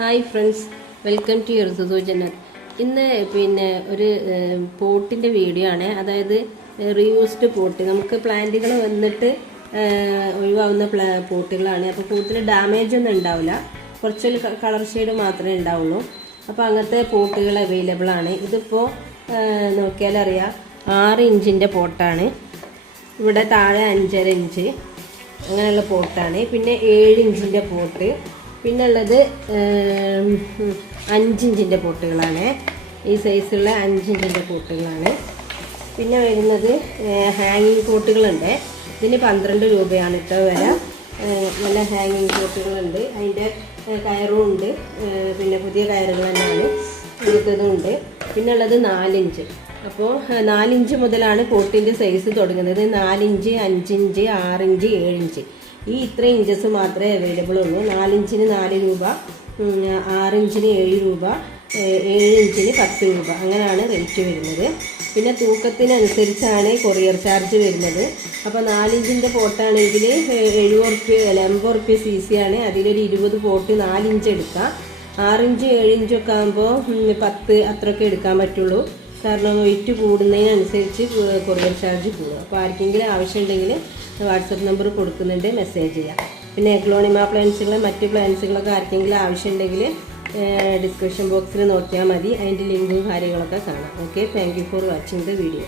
Hi friends, welcome to യുർസുസു ജന്നത്ത്. ഇന്ന് ഒരു പോട്ടിൻ്റെ വീഡിയോ ആണ്. അതായത് റീയൂസ്ഡ് പോട്ട്. നമുക്ക് പ്ലാന്റുകൾ വന്നിട്ട് ഒഴിവാകുന്ന പോട്ടുകളാണ്. അപ്പോൾ കൂടുതൽ ഡാമേജ് ഒന്നും ഉണ്ടാവില്ല, കുറച്ചൊരു കളർ ഷെയ്ഡ് മാത്രമേ ഉണ്ടാവുള്ളൂ. അപ്പോൾ അങ്ങനത്തെ പോട്ടുകൾ അവൈലബിൾ ആണ്. ഇതിപ്പോൾ നോക്കിയാലറിയാം, 6 ഇഞ്ചിൻ്റെ പോട്ടാണ്. ഇവിടെ താഴെ 5.5 ഇഞ്ച് അങ്ങനെയുള്ള പോട്ടാണ്. പിന്നെ 7 ഇഞ്ചിൻ്റെ പോട്ട്, പിന്നെ ഉള്ളത് 5 ഇഞ്ചിൻ്റെ പോട്ടുകളാണ്. ഈ സൈസുള്ള 5 ഇഞ്ചിൻ്റെ പോട്ടുകളാണ്. പിന്നെ വരുന്നത് ഹാങ്ങിങ് പോട്ടുകളുണ്ട്. ഇതിന് 12 രൂപയാണ് കേട്ടോ വില. നല്ല ഹാങ്ങിങ് പോട്ടുകളുണ്ട്. അതിൻ്റെ കയറും ഉണ്ട്, പിന്നെ പുതിയ കയറുകൾ തന്നെയാണ്. ഇതും ഉണ്ട്. പിന്നെ ഉള്ളത് 4 ഇഞ്ച്. അപ്പോൾ 4 ഇഞ്ച് മുതലാണ് പോട്ടിൻ്റെ സൈസ് തുടങ്ങുന്നത്. 4 ഇഞ്ച്, 5 ഇഞ്ച്, 6 ഇഞ്ച്, 7 ഇഞ്ച്, ഈ ഇത്രയും ഇഞ്ചസ് മാത്രമേ അവൈലബിൾ ഉള്ളൂ. 4 ഇഞ്ചിന് 4 രൂപ, 6 ഇഞ്ചിന് 7 രൂപ, 7 ഇഞ്ചിന് 10 രൂപ, അങ്ങനെയാണ് റേറ്റ് വരുന്നത്. പിന്നെ തൂക്കത്തിനനുസരിച്ചാണ് കൊറിയർ ചാർജ് വരുന്നത്. അപ്പോൾ 4 ഇഞ്ചിൻ്റെ പോട്ടാണെങ്കിൽ 70 റുപ്യ, 80 റുപ്യ CC ആണ്. അതിലൊരു 20 പോട്ട് 4 ഇഞ്ച് എടുക്കാം. 6 ഇഞ്ച് 7 ഇഞ്ചൊക്കെ ആകുമ്പോൾ 10 അത്രയൊക്കെ എടുക്കാൻ പറ്റുള്ളൂ. കാരണം വെയിറ്റ് കൂടുന്നതിനനുസരിച്ച് കൊറിയർ ചാർജ് കൂടും. അപ്പോൾ ആർക്കെങ്കിലും ആവശ്യമുണ്ടെങ്കിൽ വാട്സപ്പ് നമ്പർ കൊടുക്കുന്നുണ്ട്, മെസ്സേജ് ചെയ്യാം. പിന്നെ എഗ്ലോണിമ പ്ലാന്റ്സുകൾ, മറ്റ് പ്ലാന്റ്സുകളൊക്കെ ആർക്കെങ്കിലും ആവശ്യമുണ്ടെങ്കിൽ ഡിസ്ക്രിപ്ഷൻ ബോക്സിൽ നോക്കിയാൽ മതി. അതിൻ്റെ ലിങ്കും കാര്യങ്ങളൊക്കെ കാണാം. Okay, thank you for watching the video.